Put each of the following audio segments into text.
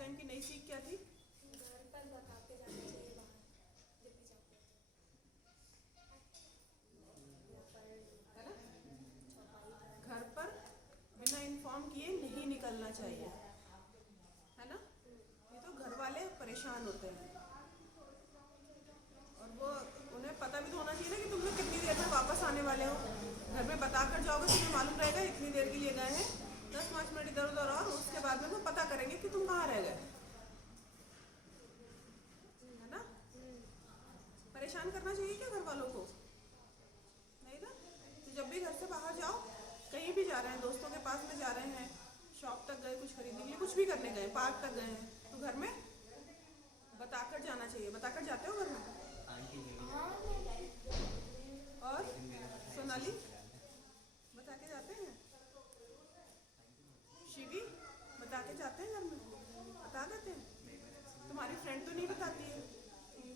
Time की नई सीख क्या थी? घर पर बता के जाना चाहिए बाहर जब भी जाते हैं है ना? तो सफाई घर पर बिना इन्फॉर्म किए नहीं निकलना चाहिए, है ना? ये तो घर वाले परेशान होते हैं, और वो उन्हें पता भी तो होना चाहिए ना कि तुम लोग कितनी देर में वापस आने वाले हो। घर में बता कर जाओगे, तुम्हें मालूम रहेगा इतनी देर के लिए गए हैं, 10-5 मिनट इधर उधर, और उसके बाद में वो पता करेंगे कि तुम कहाँ रह गए, है ना? परेशान करना चाहिए क्या घर वालों को? नहीं ना? तो जब भी घर से बाहर जाओ, कहीं भी जा रहे हैं, दोस्तों के पास में जा रहे हैं, शॉप तक गए कुछ खरीदने के लिए, कुछ भी करने गए, पार्क तक गए हैं, तो घर में बताकर जाना चाहिए। बताकर जाते हो घर में? और सोनाली बता के जाते हैं? शिवी बता के जाते हैं घर में? बता देते हैं? तुम्हारी फ्रेंड तो नहीं बताती है?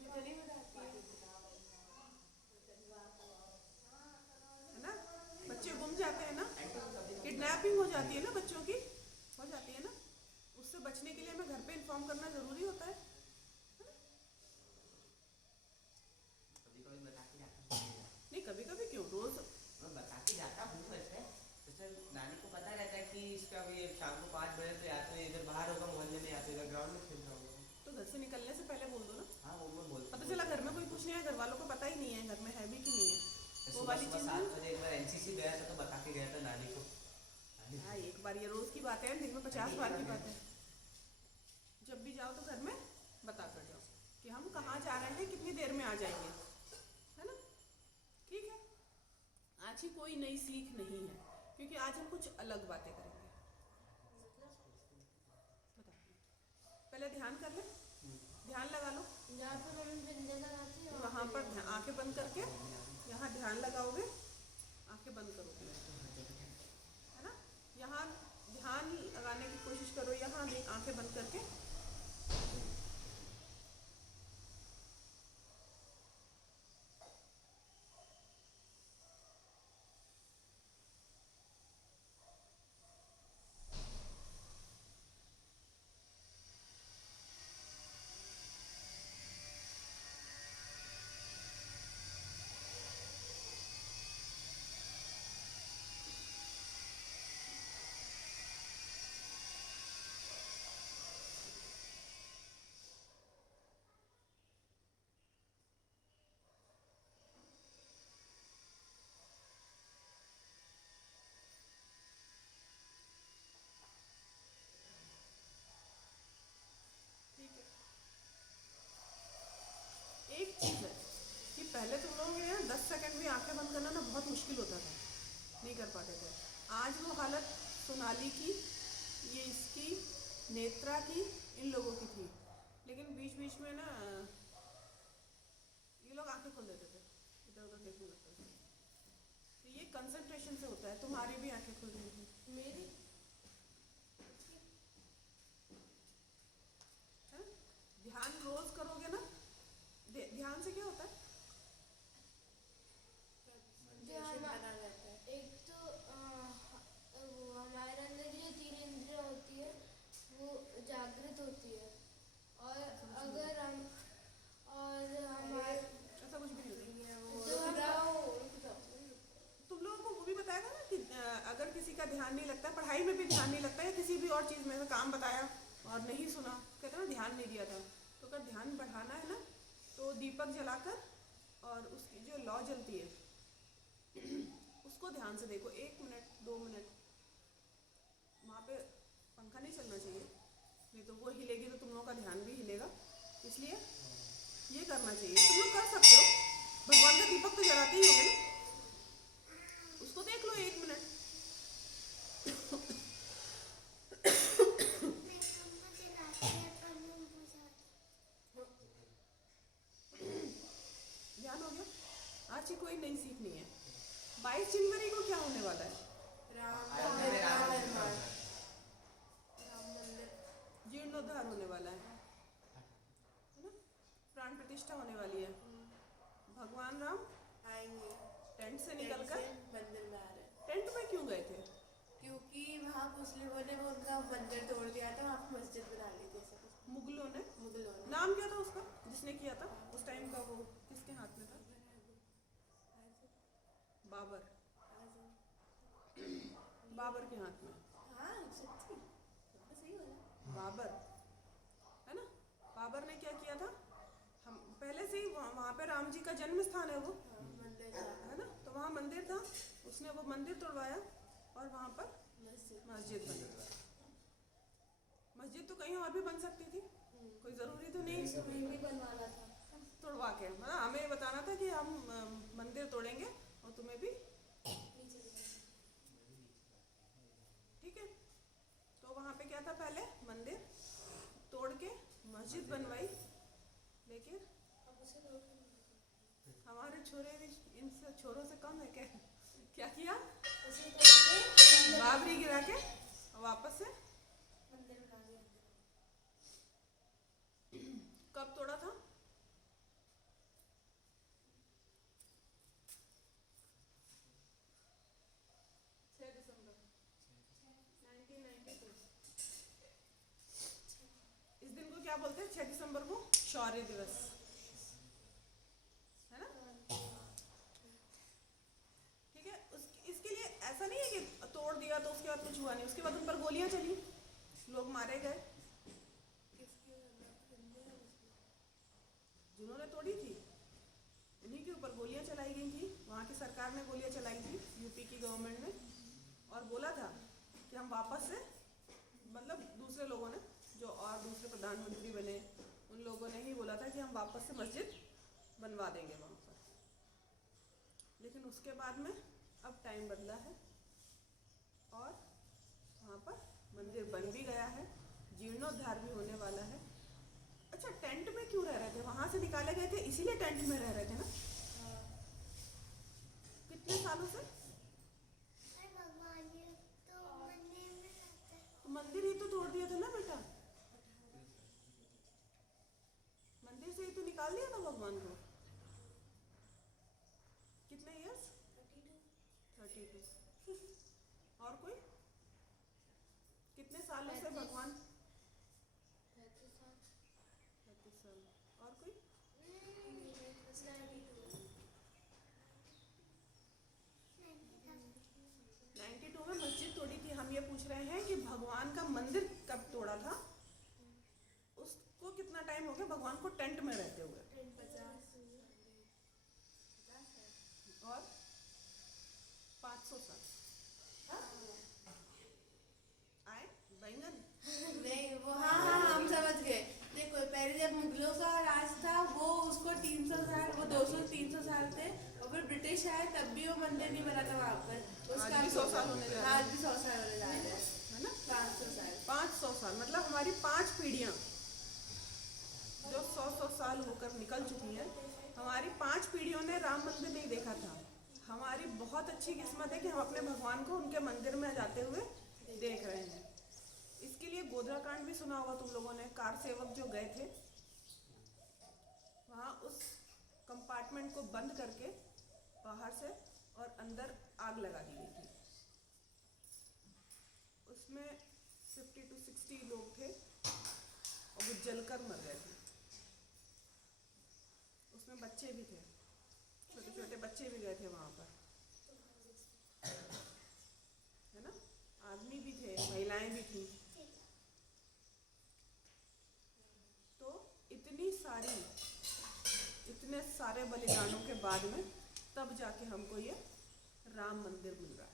तो नहीं बताती है। है ना? बच्चे गुम जाते हैं ना, किडनैपिंग हो जाती है ना बच्चों की, हो जाती है ना, उससे बचने के लिए हमें घर पे इन्फॉर्म करना जरूरी होता है। नहीं, कभी कभी क्यों, रोज बता के जाता हूँ वैसे। जैसे नानी को पता रहता है कि इसका भी शाम को 5 बजे तो या तो इधर बाहर होगा मोहल्ले में, या तो इधर ग्राउंड में खेल रहा होगा। तो घर से निकलने से पहले बोल दो ना। हाँ वो मैं बोलता पता चला घर में कोई पूछने आया, घर वालों को पता ही नहीं है घर में है भी कि नहीं है, वो सुबह वाली सुबह चीज 7 बजे एक बार एनसीसी गया था तो बता के गया था नानी को। हाँ, एक बार ये रोज की बात है, दिन में 50 बार की बात है। जब भी जाओ तो घर में बता कर जाओ कि हम कहाँ जा रहे हैं, कितनी देर में आ जाएंगे, है ना? ठीक है, आज की कोई नई सीख नहीं है, क्योंकि आज हम कुछ अलग बातें करेंगे। बताओ, पहले ध्यान कर ले, ध्यान लगा लो। जहाँ पर हम जिंदे लगाते हैं वहाँ पर आंखें बंद करके यहाँ ध्यान लगाओगे, आंखें बंद करोगे, है ना? यहाँ ध्यान लगाने की कोशिश करो, यहाँ भी आंखें बंद करके। ठीक है, एक चीज़ है कि पहले तुम लोगों के यहाँ 10 सेकंड भी आंखें बंद करना ना बहुत मुश्किल होता था, नहीं कर पाते थे। आज वो हालत सोनाली की, ये इसकी, नेत्रा की, इन लोगों की थी, लेकिन बीच बीच में ना ये लोग आंखें खोल देते थे, इधर उधर देखने लगते थे। तो ये कंसंट्रेशन से होता है, तुम्हारी भी आंखें खुल रही थी, मेरी है ना? ध्यान रोज करोगे ना, ध्यान से क्या होता है? ध्यान बना रहता है। एक तो वो हमारे अंदर जो 3 इंद्रियाँ होती है वो जागृत होती है, और अगर हम और हमारे ऐसा कुछ भी नहीं है। जो तुम लोगों को वो भी बताया था ना कि अगर किसी का ध्यान नहीं लगता, पढ़ाई में भी ध्यान नहीं लगता, या किसी भी और चीज़ में से काम बताया और नहीं सुना, कहते ना ध्यान नहीं दिया था, तो अगर ध्यान बढ़ाना है ना तो दीपक जलाकर और उसकी जो लौ जलती है उसको ध्यान से देखो, 1 मिनट 2 मिनट, वहाँ पे पंखा नहीं चलना चाहिए, नहीं तो वो हिलेगी तो तुम लोगों का ध्यान भी हिलेगा, इसलिए ये करना चाहिए। तुम लोग कर सकते हो, भगवान का दीपक तो जलाते ही होंगे ना, उसको देख लो 1 मिनट। ध्यान हो गया? आज की कोई नई सीख नहीं है। 22 जनवरी को क्या होने वाला है? राम मंदिर जीर्णोद्धार होने वाला है ना? प्राण प्रतिष्ठा होने वाली है। भगवान राम आएंगे। टेंट से निकलकर मंदिर में आ रहे हैं टेंट में क्यों गए थे? क्योंकि वहाँ मुस्लिमों ने वो उनका मंदिर तोड़ दिया था, वहाँ पे मस्जिद बना ली थी सब। मुगलों ने। मुगलों ने। नाम क्या था उसका जिसने किया था उस टाइम का? वो किसके हाथ में था? बाबर। बाबर के हाथ में। हाँ सच्ची तुमने सही बोला। बाबर है ना। बाबर ने क्या किया था? हम पहले से ही वहाँ पे राम जी का जन्म स्थान है वो, हाँ, मंदिर था। है ना। तो वहाँ मंदिर था, उसने वो मंदिर तोड़वाया और वहाँ पर मस्जिद बनी। मस्जिद तो कहीं और भी बन सकती थी, कोई ज़रूरी तो नहीं तो वहीं भी बनवाना था। तोड़वा के, मतलब हमें ये बताना था कि हम मंदिर तोड़ेंगे और तुम्हें भी, नीचे ठीक है। तो वहाँ पे क्या था, पहले मंदिर तोड़ के मस्जिद बनवाई। लेकिन अब उसे हमारे छोरे भी इन छोरों से कम है क्या? क्या किया? उसे तोड़ के बाबरी गिरा के वापस से मंदिर बना दिया। कब तोड़ा था? दिसंबर 1992। इस दिन को क्या बोलते हैं? 6 दिसंबर को शौर्य दिवस, है ना। ठीक है। इसके लिए ऐसा नहीं है कि तोड़ दिया तो उसके बाद कुछ हुआ नहीं, उसके बाद उन पर गोलियां चली, लोग मारे गए। जिन्होंने तोड़ी थी उन्हीं के ऊपर गोलियां चलाई गई थी। वहाँ की सरकार ने गोलियां चलाई थी, यूपी की गवर्नमेंट ने, और बोला था कि हम वापस से, मतलब दूसरे लोगों ने जो और दूसरे प्रधानमंत्री बने उन लोगों ने ही बोला था कि हम वापस से मस्जिद बनवा देंगे वहाँ पर। लेकिन उसके बाद में अब टाइम बदला है और वहाँ पर मंदिर बन भी गया है, जीर्णोद्धार भी होने वाला है। अच्छा, टेंट में क्यों रह रहे थे? वहाँ से निकाले गए थे इसीलिए टेंट में रह रहे थे ना, कितने सालों से। तो मंदिर ही तो तोड़ दिया था ना बेटा, मंदिर से ही तो निकाल दिया था भगवान को। कितने इयर्स? 32। और कोई कितने सालों से भगवान? 35 साल। और कोई? 92 में मस्जिद तोड़ी थी। हम ये पूछ रहे हैं कि भगवान का मंदिर कब तोड़ा था, उसको कितना टाइम हो गया भगवान को टेंट में रहते हुए? और 500 साल आए बैंगन। नहीं वो हाँ हाँ हम समझ गए। देखो पहले जब मुगलों का राज था वो उसको 300 साल, वो 200-300 साल थे, और फिर ब्रिटिश आए तब भी वो मंदिर नहीं बना था वहाँ पर। उसका आज भी 100 साल होने जा रहे हैं। आज भी 100 साल होने जा रहे हैं, है ना। 500 साल। 500 साल मतलब हमारी 5 पीढ़ियाँ जो 100 साल होकर निकल चुकी हैं, हमारी 5 पीढ़ियों ने राम मंदिर नहीं देखा था। हमारी बहुत अच्छी किस्मत है कि हम अपने भगवान को उनके मंदिर में जाते हुए देख रहे हैं। इसके लिए गोधरा कांड भी सुना होगा तुम लोगों ने। कार सेवक जो गए थे वहाँ, उस कंपार्टमेंट को बंद करके बाहर से और अंदर आग लगा दी गई थी। उसमें 50 to 60 लोग थे और वो जलकर मर गए थे। उसमें बच्चे भी थे, छोटे छोटे बच्चे भी गए थे वहाँ पर, है ना। आदमी भी थे, महिलाएं भी थी। तो इतने सारे बलिदानों के बाद में तब जाके हमको ये राम मंदिर मिल रहा है।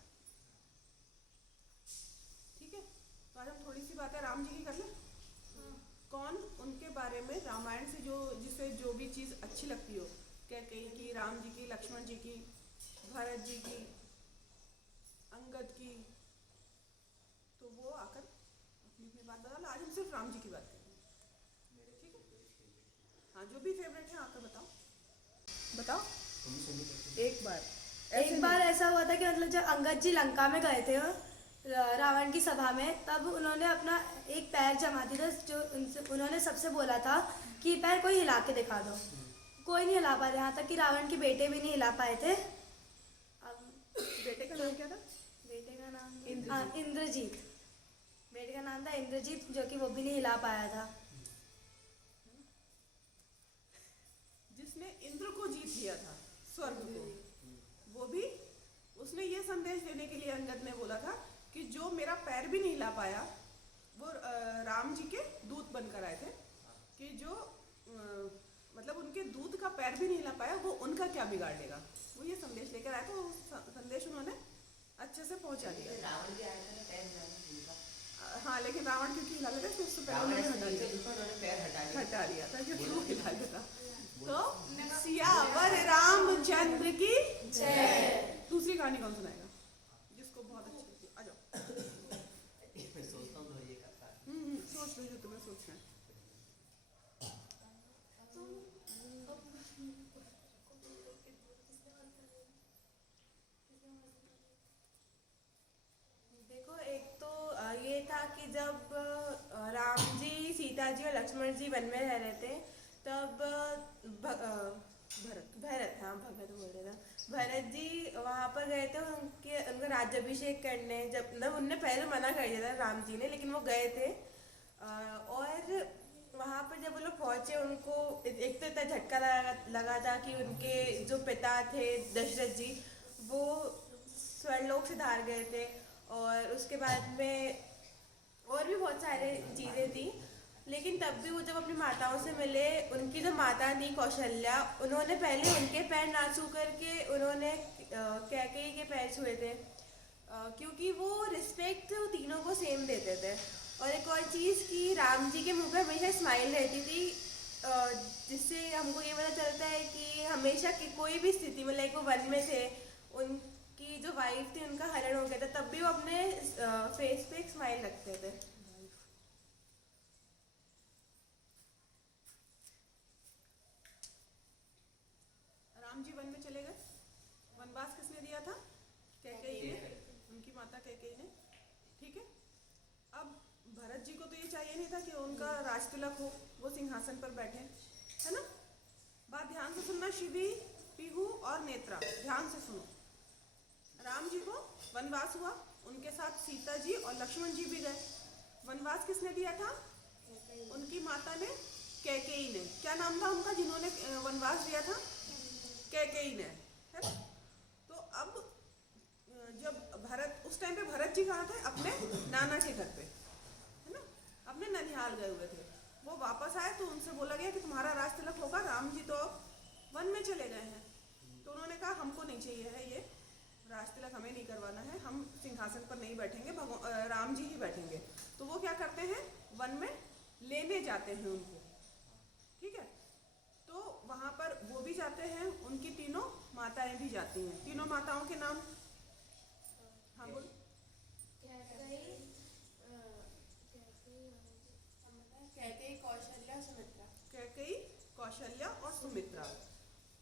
ठीक है। तो आज हम थोड़ी सी बातें राम जी की कर लें। कौन उनके बारे में रामायण से जिसे जो भी चीज़ अच्छी लगती हो, कैकेयी की, राम जी की, लक्ष्मण जी की, भरत जी की, अंगद की, तो वो आकर अपनी अपनी बात बता लो। आज हम सिर्फ राम जी की बात करेंगे, ठीक है। हाँ, जो भी फेवरेट है आकर बताओ बताओ एक बार ऐसा हुआ था कि मतलब जब अंगद जी लंका में गए थे रावण की सभा में, तब उन्होंने अपना एक पैर जमा दिया था, जो उन्होंने सबसे बोला था कि पैर कोई हिला के दिखा दो। कोई नहीं हिला पाया, यहाँ तक कि रावण के बेटे भी नहीं हिला पाए थे। अब बेटे का नाम क्या था? बेटे का नाम इंद्रजीत। इंद्रजीत। बेटे का नाम था इंद्रजीत, जो कि वो भी नहीं हिला पाया था। इंद्र को जीत लिया था, स्वर्ग को, वो भी उसने ये संदेश देने के लिए अंगद ने बोला था कि जो मेरा पैर भी नहीं हिला पाया, वो राम जी के दूत बनकर आए थे, कि जो मतलब उनके दूत का पैर भी नहीं हिला पाया, वो उनका क्या बिगाड़ लेगा। वो ये संदेश लेकर आए, तो वो संदेश उन्होंने अच्छे से पहुंचा दिया। रावण भी आया था ना पैर हिलाने उनका। हाँ, लेकिन रावण क्योंकि हिला लेते थे, उससे पहले रावण उन्होंने ऐसे नीचे झुका, उन्होंने पैर हटा दिया था, क्योंकि वो हिला लेता। तो सियावर रामचंद्र की जय। दूसरी कहानी कौन सुनाएगा जिसको बहुत अच्छी लगती है? आ जाओ। मैं सोचता हूँ तो ये करता है। सोच लो जो तुम्हें सोचना है। देखो, एक तो ये था कि जब राम जी, सीता जी और लक्ष्मण जी वन में रह रहे थे, तब भरत, हाँ भगत बोल रहे थे, भरत जी वहाँ पर गए थे उनका राज्याभिषेक करने। जब मतलब उनने पहले मना कर दिया था राम जी ने, लेकिन वो गए थे। और वहाँ पर जब वो लोग पहुँचे, उनको एक तो इतना झटका लगा था कि उनके जो पिता थे दशरथ जी, वो स्वर्गलोक से धार गए थे। और उसके बाद में और भी बहुत सारे चीज़ें थी, लेकिन तब भी वो जब अपनी माताओं से मिले, उनकी जो माता थी कौशल्या, उन्होंने पहले उनके पैर ना छू करके उन्होंने कैकेयी के पैर छुए थे, क्योंकि वो रिस्पेक्ट वो तीनों को सेम देते थे। और एक और चीज़ कि राम जी के मुंह पे हमेशा स्माइल रहती थी, जिससे हमको ये पता चलता है कि हमेशा की कोई भी स्थिति में, लाइक वो वन में थे, उनकी जो वाइफ थी उनका हरण हो गया था, तब भी वो अपने फेस पे एक स्माइल रखते थे। राम जी वन में चले गए, वनवास किसने दिया था? कैकेयी ने, उनकी माता कैकेयी ने। ठीक है, अब भरत जी को तो ये चाहिए नहीं था कि उनका राज तिलक हो, वो सिंहासन पर बैठे, है ना। बात ध्यान से सुनना, शिवी, पीहू और नेत्रा, ध्यान से सुनो। राम जी को वनवास हुआ, उनके साथ सीता जी और लक्ष्मण जी भी गए। वनवास किसने दिया था? उनकी माता ने, कैकेयी ने। क्या नाम था उनका जिन्होंने वनवास दिया था? कैकेयी ने, है ना। तो अब जब भरत, उस टाइम पे भरत जी कहाँ थे? अपने नाना के घर पे, है ना, अपने ननिहाल गए हुए थे। वो वापस आए तो उनसे बोला गया कि तुम्हारा राज तिलक होगा, राम जी तो वन में चले गए हैं। तो उन्होंने कहा हमको नहीं चाहिए है ये राज तिलक, हमें नहीं करवाना है, हम सिंहासन पर नहीं बैठेंगे, राम जी ही बैठेंगे। तो वो क्या करते हैं? वन में लेने जाते हैं उनको, ठीक है। तो वहाँ पर वो भी जाते हैं, उनकी तीनों माताएं भी जाती हैं। तीनों माताओं के नाम, हाँ बोल। कैकेयी, कौशल्या, सुमित्रा। कैकेयी, कौशल्या और सुमित्रा।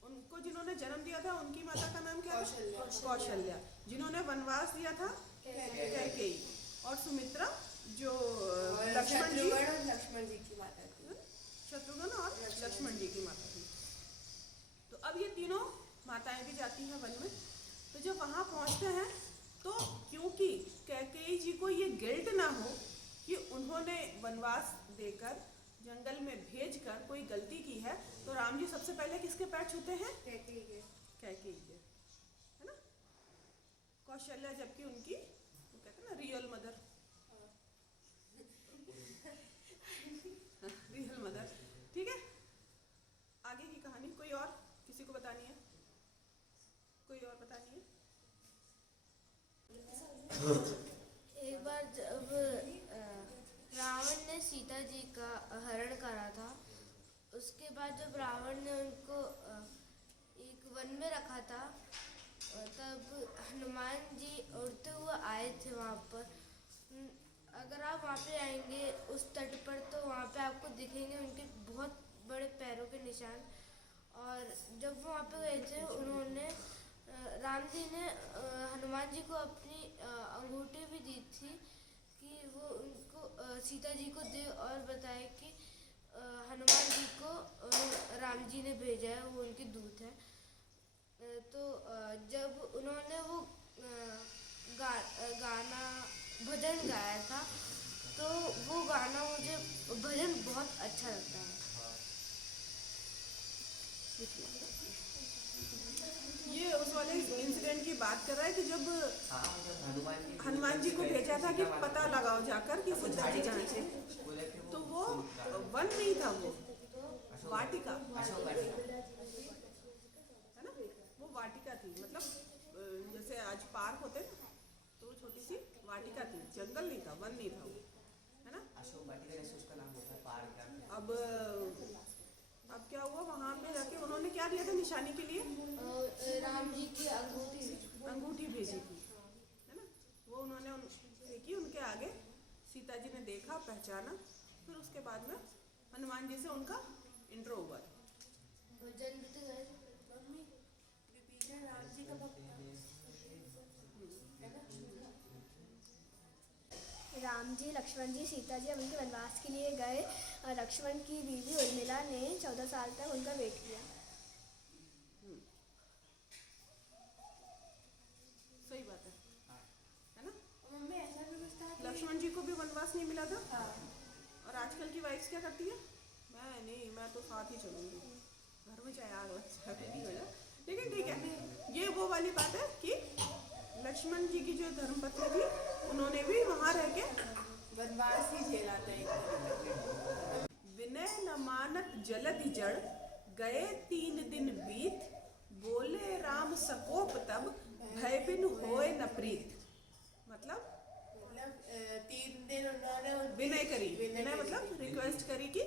उनको जिन्होंने जन्म दिया था उनकी माता का नाम क्या था? कौशल्या। कौशल्या। जिन्होंने वनवास दिया था? कैकेयी। और सुमित्रा जो लक्ष्मण जी, लक्ष्मण जी की माता थी। शत्रुघ्न और लक्ष्मण जी की माता थी। तो अब ये तीनों माताएं भी जाती हैं वन में। तो जब वहाँ पहुँचते हैं, तो क्योंकि कैकेयी जी को ये गिल्ट ना हो कि उन्होंने वनवास देकर, जंगल में भेजकर कोई गलती की है, तो राम जी सबसे पहले किसके पैर छूते हैं? कैकेयी के। कैकेयी के, है ना। कौशल्या जबकि उनकी, वो कहते हैं ना, रियल मदर, रियल मदर। ठीक है, आगे की कहानी कोई और किसी को बतानी है? कोई और बतानी है? एक बार जब रावण ने सीता जी का हरण करा था, उसके बाद जब रावण ने उनको एक वन में रखा था, तब हनुमान जी उड़ते हुए आए थे वहाँ पर। अगर आप वहाँ पे आएंगे उस तट पर, तो वहाँ पे आपको दिखेंगे उनके बहुत बड़े पैरों के निशान। और जब वो वहाँ पे गए थे, उन्होंने राम जी ने हनुमान जी को अपनी अंगूठी भी दी थी कि वो उनको सीता जी को दे और बताए कि हनुमान जी को राम जी ने भेजा है, वो उनके दूत है। तो जब उन्होंने वो गाना भजन गाया था, तो वो गाना, मुझे भजन बहुत अच्छा लगता है। ये उस वाले इंसिडेंट की बात कर रहा है कि जब हाँ मतलब हनुमान जी को भेजा था कि पता लगाओ जाकर कि सीता जी कहाँ से, बोले कि तो वो वन नहीं था, वो वाटिका, अशोक वाटिका। है ना, वो वाटिका थी। मतलब जैसे आज पार्क होते हैं ना, तो वो छोटी सी वाटिका थी, जंगल नहीं था, वन नहीं था वो, है ना। अशोक वाटिका जैसे उसका नाम होता है पार्क या फिर अब क्या हुआ, वहाँ पे जाके उन्होंने क्या दिया था निशानी के लिए, राम जी की अंगूठी अंगूठी भेजी थी, है ना। वो उन्होंने फेंकी उनके आगे, सीता जी ने देखा, पहचाना, फिर उसके बाद में हनुमान जी से उनका इंट्रो हुआ था। जन्नत गए। मम्मी विभीषण राम जी का भक्त था, है ना? राम जी, लक्ष्मण जी, सीता जी उनके वनवास के लिए गए और लक्ष्मण की बीवी उर्मिला ने 14 साल तक उनका वेट किया। सही बात है, है ना। और मम्मी ऐसा भी कुछ था कि लक्ष्मण जी को भी वनवास नहीं मिला था, हाँ और आजकल की वाइफ्स क्या करती है, मैं नहीं, मैं तो साथ ही चलूंगी, घर में चाहे आग लग जाए, कुछ भी हो जाए, लेकिन ठीक है। ये वो वाली बात है कि लक्ष्मण जी की जो धर्मपत्नी थी, उन्होंने भी वहां रह के वनवास ही झेला था एक तरह। विनय न मानत जलधि जड़, गए 3 दिन बीत, बोले राम सकोप तब, भय बिन होए न प्रीत। मतलब 3 दिन उन्होंने विनय करी, विनय करी। मतलब रिक्वेस्ट करी कि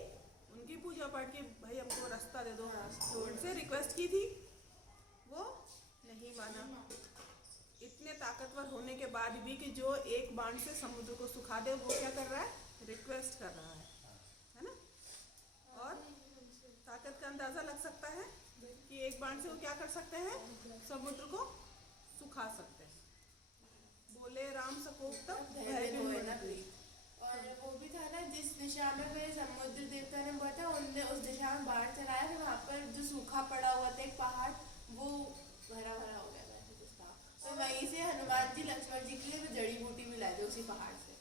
उनकी पूजा पाठ की, भाई हमको रास्ता दे दो, हाँ। तो उनसे रिक्वेस्ट की थी, वो नहीं माना। इतने ताकतवर होने के बाद भी कि जो एक बाण से समुद्र को सुखा दे, वो क्या कर रहा है, रिक्वेस्ट कर रहा है ना। और ताकत का अंदाजा लग सकता है कि एक बाण से वो क्या कर सकते हैं, समुद्र को सुखा सकते हैं। बोले राम सकोप तब, भय बिन होए न प्रीत। और वो भी था ना, जिस दिशा में वे समुद्र देवता ने बोला था, उनने उस दिशा में बाढ़ चलाया, फिर वहाँ पर जो सूखा पड़ा हुआ था एक पहाड़, वो भरा भरा हो गया था जिसका, तो वहीं से हनुमान जी लक्ष्मण जी के लिए वो जड़ी बूटी भी लाए थे उसी पहाड़ से।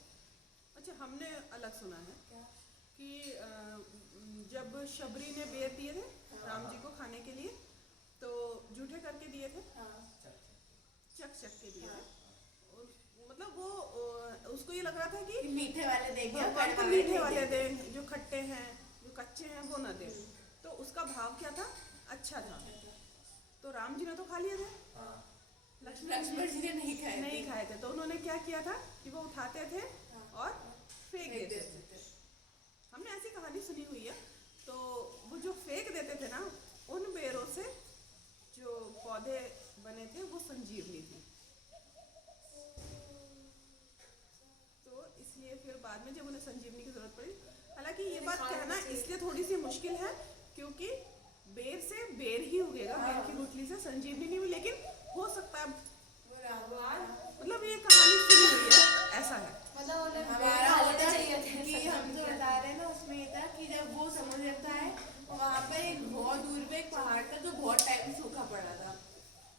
अच्छा, हमने अलग सुना है क्या? कि जब शबरी ने बेर दिए थे राम जी को खाने के लिए, तो जूठे करके दिए थे, हाँ चक के दिए थे। और मतलब वो उसको ये लग रहा था कि मीठे वाले देंगे, भगवान को मीठे वाले दें, जो खट्टे हैं, जो कच्चे हैं, वो ना दें। तो उसका भाव क्या था, अच्छा था। तो राम जी ने तो खा लिए थे, लक्ष्मण जी ने नहीं खाए नहीं खाए थे, तो उन्होंने क्या किया था कि वो उठाते थे और फेंक फेंक देते थे। हमने ऐसी कहानी सुनी हुई है। तो वो जो फेंक देते थे ना, उन बेरों से जो पौधे बने थे, वो संजीवनी थी। तो इसलिए फिर बाद में जब उन्हें संजीवनी की जरूरत पड़ी, हालांकि ये बात कहना इसलिए थोड़ी सी मुश्किल है क्योंकि बेर से बेर ही उगेगा, बेर की गुठली से संजीवनी नहीं हुई, लेकिन हो सकता है, मतलब ये कहानी सुनी हुई है, ऐसा है। मतलब उन्हें हमारा खा होता लेना चाहिए थे। कि हम जो बता रहे हैं ना, उसमें ये था कि जब वो समुद्र देवता है, वहाँ पर एक बहुत दूर पे एक पहाड़ था जो बहुत टाइम सूखा पड़ा था,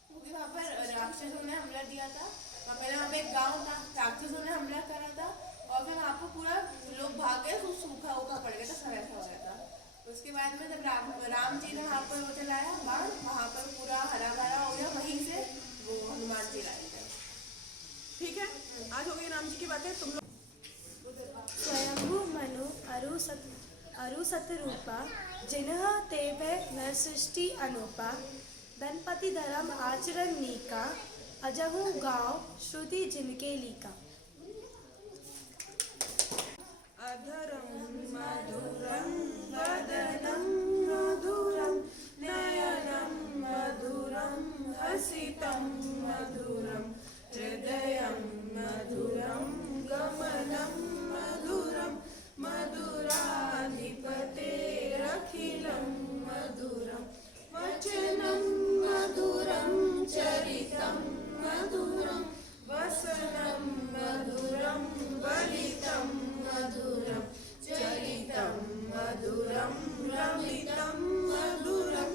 क्योंकि वहाँ पर राक्षसों ने हमला दिया था। पहले वहाँ पे एक गाँव था, राक्षसों ने हमला करा था, और फिर वहाँ पर पूरा लोग भाग गए, तो सूखा पड़ गया था, सब ऐसा हो गया था। उसके बाद में जब राम जी ने वहाँ पर वो चलाया बाण, वहाँ पर पूरा हरा भरा हो गया, वहीं से वो हनुमान जी लाए थे। ठीक है, आज हो गई राम जी की बातें। तुम लोग स्वयंभू मनु अरु सत रूपा, जिन्ह तेव नर सृष्टि अनुपा, धनपति धर्म आचरण नीका, अजहु गाँव श्रुति जिनके लीका। अधरं मधुरं वदनं मधुरं, नयनं मधुरं हसितं मधुरं, हृदयं मधुरं गमनं मधुरं, मधुराधिपतेरखिलं मधुरं, वचनं मधुरं चरितं मधुरं, वसनं मधुरं वलितं मधुरं, चरितं मधुरं रमितं मधुरं,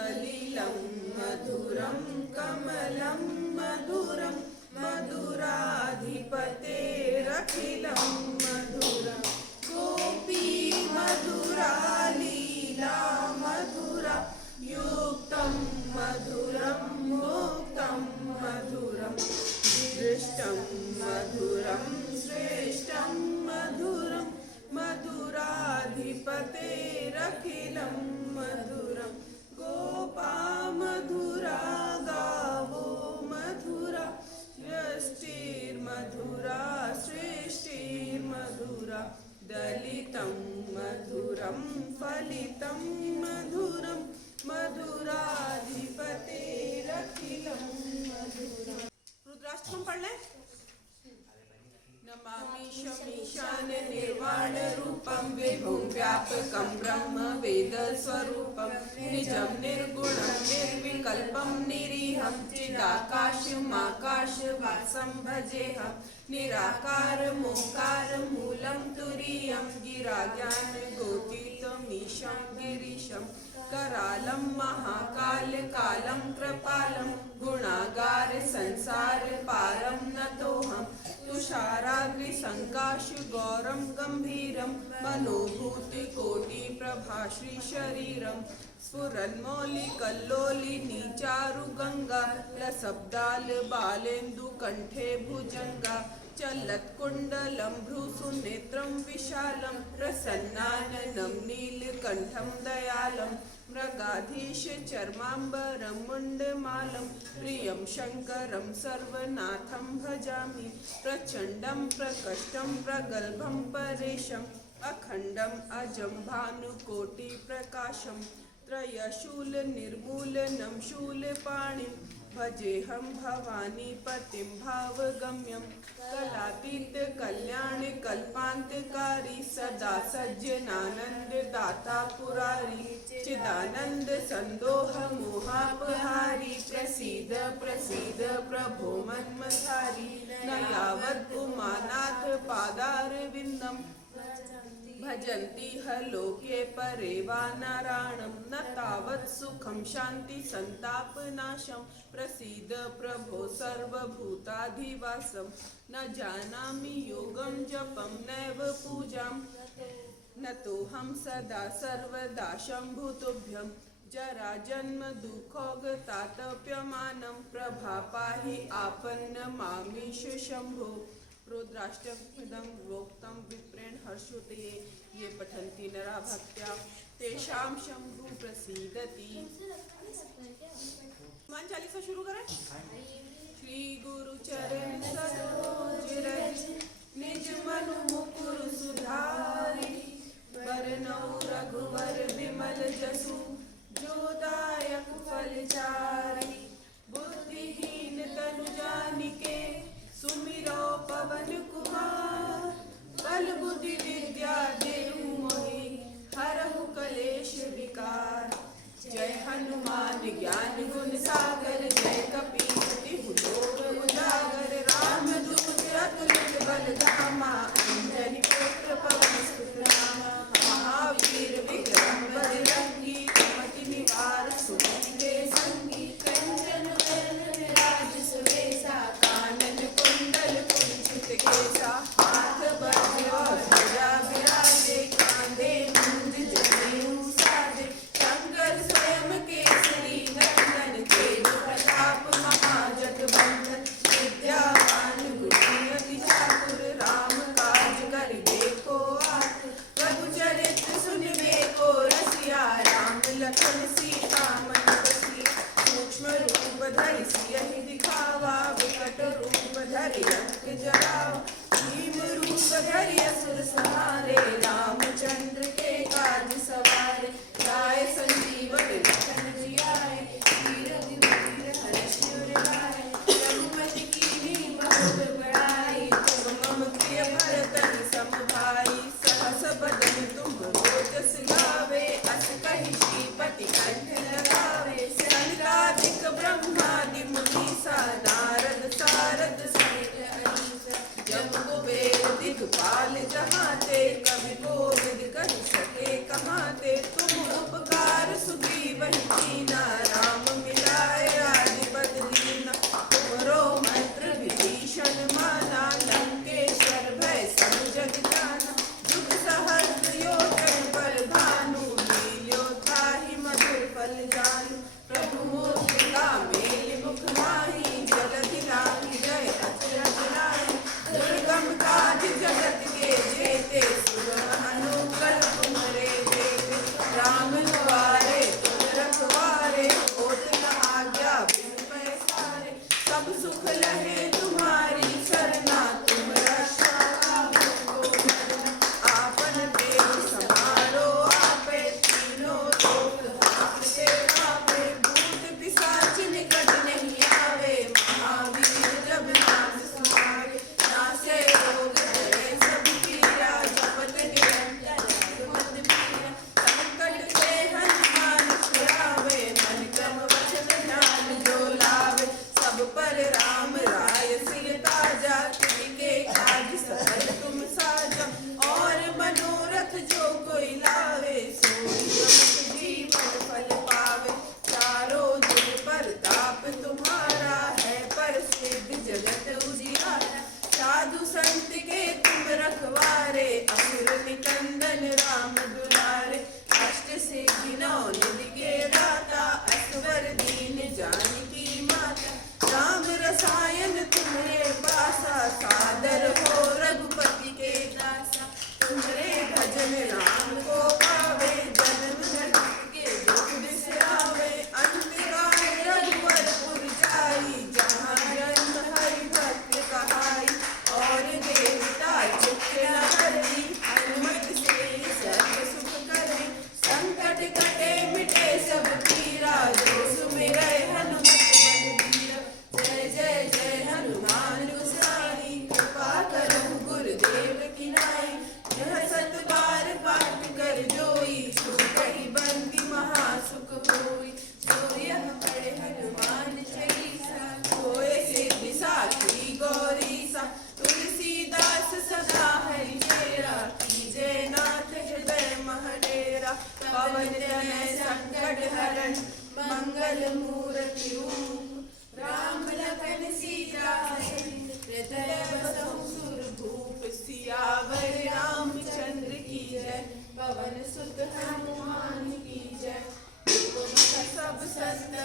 सलिलं मधुरं कमलं मधुरं मधुराधिपतेरखिलं मधुरं गोपी मधुरा लीला मधुरा युक्तं मधुरं मुक्तं मधुरं दृष्टं मधुरं श्रेष्ठं मधुरं मधुराधिपतेरखिलं मधुरं गोपा मधुरा गावो मधुरा यष्टिर्मधुरा सृष्टिर्मधुरा दलितं मधुरं फलितं मधुरं मधुराधिपतेरखिलं मधुरम्। रुद्राष्टकम पढ़ लें। नमामि शमीशान निर्वाण रूपं विभुं व्यापकं ब्रह्म वेद स्वरूपं निजं निर्गुणं निर्विकल्पं निरीहं चिदाकाशमाकाशवासं भजेऽहं निराकार मोकार मूलं तुरीयं गिराज्ञान गोतीतमीशं गिरीशं करालं महाकाल कालं कृपालं गुणागार संसार पारं नतोऽहं तुषाराग्निसङ्काश गौरं गम्भीरं मनोभूति कोटि प्रभा श्री शरीरं स्फुरन्मौलि कल्लोलि नीचारु गंगा लसब्दाल बालेन्दु कंठे भुजंगा चलत्कुण्डलं भ्रूसुनेत्रं विशालं प्रसन्नाननं नीलकण्ठं दयालं मृगाधीश चर्माम्बरं मुण्डमालं प्रियं शङ्करं सर्वनाथं भजामि प्रचण्डं प्रकष्टं प्रगल्भं परेशम् अखण्डम् अजं भानुकोटिप्रकाशं त्रयशूल निर्मूलनं शूलपाणिं भजेऽहं भवानीपतिं भावगम्यं कलातीत कल्याण कल्पान्तकारी सदा सज्जनानंद दाता पुरारी चिदानंद संदोह मोहापहारी प्रसीद प्रसीद प्रभो मन्मथारी न यावत् उमानाथ पादारविन्दं भजन्ति ह लोके परे वा नारायणं न तावत् सुखं शान्ति संतापनाशं प्रसीद प्रभो सर्वभूताधिवासं न जानामि योगं जपं नैव पूजां नतोऽहं सदा सर्वदा शम्भुतुभ्यं जरा जन्म दुःखोगतातप्यमानं प्रभा पाहि आपन्नमामीश शम्भो रुद्राष्टकमिदं प्रोक्तं विप्रेण हर्षुते ये पठन्ति नरा भक्त्या तेषां शम्भु प्रसीदति। हनुमान चालीसा शुरू करें। श्री गुरु चरण सरोज रज निज मनु मुकुर सुधारी बरनौ रघुवर विमल जसु जो दायक फल चारि बुद्धिहीन तनु जानिके सुमिरो पवन कुमार बल बुद्धि विद्या देहु मोहि हरहु कलेश विकार जय हनुमान ज्ञान गुण सागर जय कपीति लोक उजागर राम दूत अतुलित बल धामा अंजनी पुत्र पवन सुत नामा महावीर विक्रम बजरंगी कुमति निवार सुमति के संगी कंचन वरण विराज सुरेशा कानन कुंडल कुंचित केसा हाथ बज्र ध्वजा विराजे कांधे मूंज जनेऊ साजे शंकर स्वयं केसरी नंदन तेज प्रताप महाजग बंदन विद्यावान बुद्धि अति चातुर राम काज करिबे को आतुर प्रभु चरित्र सुनिबे को रसिया राम लखन सीता मन बसिया सूक्ष्म रूप धरि सियहि दिखावा विकट रूप धरि लंक जरावा भीम रूप धरि असुर संहारे रामचंद्र के काज सवारे लाए संजीवन लखन जियाए वीर वीर हर्ष उर लाए रघुपति कीन्ही बहुत बड़ाई तुम मम प्रिय भरतन सम भाई सहस बदन तुम रोजस गावे अस कहि श्रीपति कंठ लगावे सनकादिक ब्रह्मादि मुनीसा नारद सारद सहित अहिसा जब कुबेर दिखपाल जहाँ ते कवि को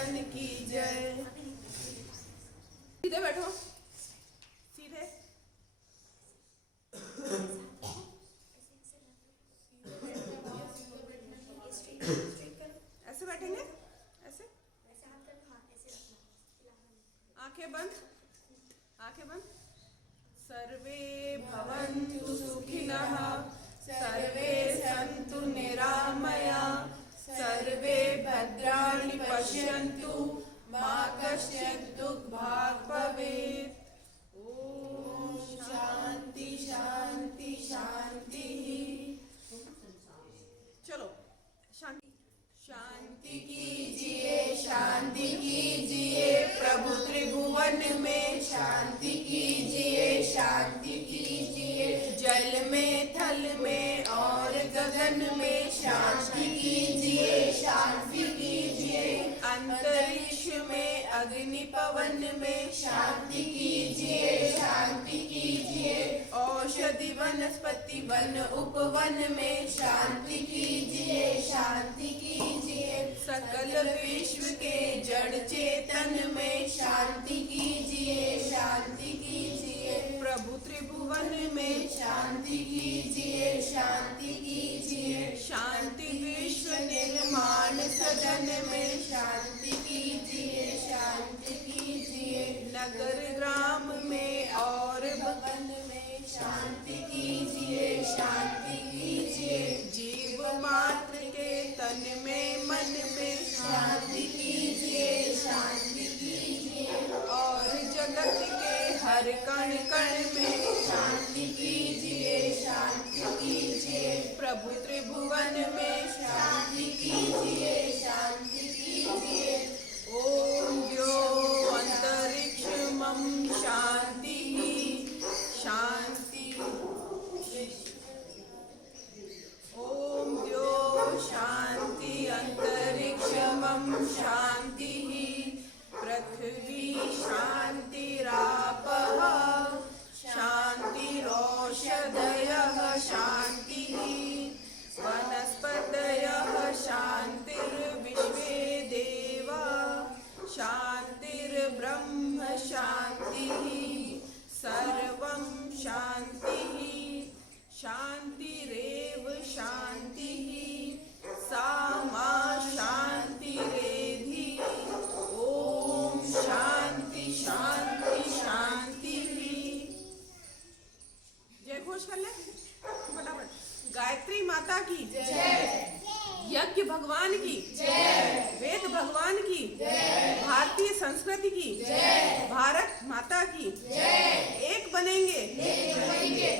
भगवान की जय। सीधे बैठो, सीधे। ऐसे बैठेंगे, ऐसे। आंखें बंद, आंखें बंद। सर्वे भवन्तु सुखिनः, सर्वे सन्तु निरामयाः, सर्वे भद्राणि पश्यन्तु, मा कश्चित् दुःखभाग् भवेत्। ओम शांति शांति शांति। चलो शांति। शांति कीजिए शांति कीजिए, प्रभु त्रिभुवन में शांति कीजिए शांति कीजिए, जल में थल में और गगन में शांति कीजिए शांति कीजिए, अंतरिक्ष में अग्नि पवन में शांति कीजिए शांति कीजिए, औषधि वनस्पति वन उपवन में शांति कीजिए शांति कीजिए, सकल विश्व के जड़ चेतन में शांति कीजिए शांति कीजिए, प्रभु त्रिभुवन में शांति कीजिए शांति कीजिए, शांति विश्व निर्माण सदन में शांति कीजिए शांति कीजिए, नगर ग्राम में और भवन में शांति कीजिए शांति कीजिए, जीव मात्र के तन में मन में शांति कीजिए शांति कीजिए, और जगत के हर कण कण में शांति कीजिए शांति कीजिए, प्रभु त्रिभुवन में शांति कीजिए शांति कीजिए। ओम द्यो अंतरिक्षमं शांति शांति। ओम द्यो शांति अंतरिक्षमं शांति, पृथ्वी शांतिरापः शांतिरौषधयः शांतिः, वनस्पतयः शांतिर्विश्वे देवा शांतिर्ब्रह्म शांतिः, सर्वं शांतिः शांतिरेव शांतिः, सा मा शांतिरेधि। ओम शांति शांति शांति। जय घोष कर ले फटाफट। गायत्री माता की जय, यज्ञ भगवान की जय, वेद भगवान की जय, भारतीय संस्कृति की जय, भारत माता की जय। एक बनेंगे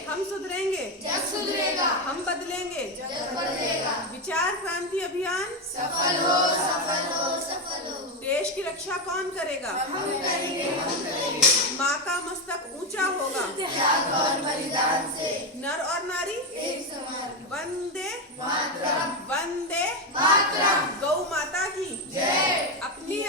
हम सुधरेंगे जग सुधरेगा, हम बदलेंगे जग बदलेगा, विचार क्रांति अभियान सफल हो सफल हो सफल हो। देश की रक्षा कौन करेगा? हम करेंगे हम करेंगे। माँ का मस्तक ऊंचा होगा त्याग और बलिदान से, नर और नारी एक समान। वंदे मातरम वंदे मातरम। गौ माता की जय। अपनी